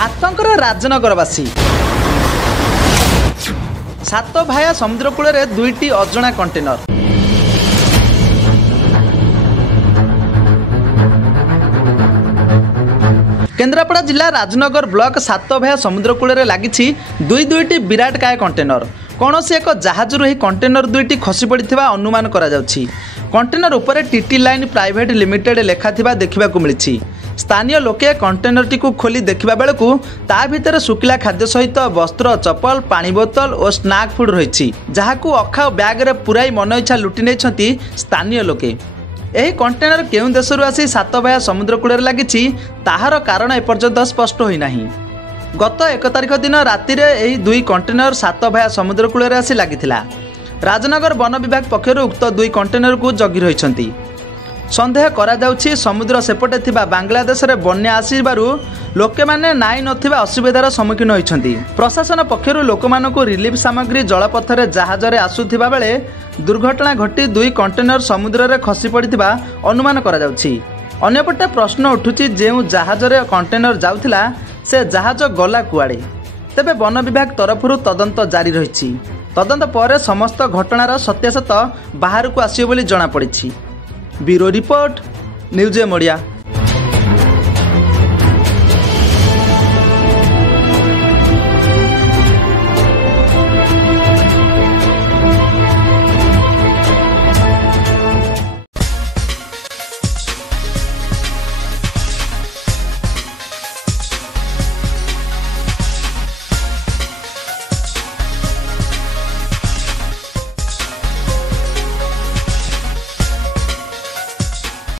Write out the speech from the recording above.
आतंकर राजनगरवासी सात भाया समुद्र cool दुईटी अजଣା container. Kendrapara जिला राजनगर ब्लॉक सात भाया समुद्र कूल लगी दुईटी विराटकाय कंटेनर। कौन सी एक जहाज ही कंटेनर दुईटी खसी पड़ा अनुमान करा जाउछि। कंटेनर उपरे टीटी लाइन प्राइवेट लिमिटेड लेखा देखा मिली। स्थानीय लोके कंटेनर टी खोली देखा बेलू ता भितर सुखिला खाद्य सहित वस्त्र, चप्पल, पानी बोतल और स्नाक फूड रही, जहां अखा बैग रे पुराई मन इच्छा लुटि नहीं स्थानीय लोके। यही कंटेनर केउं देशरू आसी सात भाया समुद्र कूल लगी ताहार कारण एपर्यंत स्पष्ट होना। गत 1 तारिख दिन राति यही दुई कंटेनर सात भाया समुद्र कूल आसी लगी। राजनगर वन विभाग पक्षर उक्त दुई कंटेनर को जगी रही। सन्देह करा जाउछि समुद्र सेपटे थिबा बांग्लादेश रे बन्या आसीबारु लोके माने नाई नथिबा असुविधार सम्मुखीन होइछन्ति। प्रशासन पक्षर लोकमानकु रिलीफ सामग्री जलपथरे जहाज रे आसुथिबा बेले दुर्घटना घटी दुई कंटेनर समुद्र रे खसी पड़िथिबा अनुमान करा जाउछि। अन्यपटे प्रश्न उठुछि जेउ जहाज रे कंटेनर जाउथिला से जहाज गला कुआडे। तेबे वन विभाग तरफरु तदंत जारी रहिछि। तदंत पर समस्त घटनार सत्यासत्य बाहर को आसियो बोली जणा पड़िछि। Bureau report, news M Odia.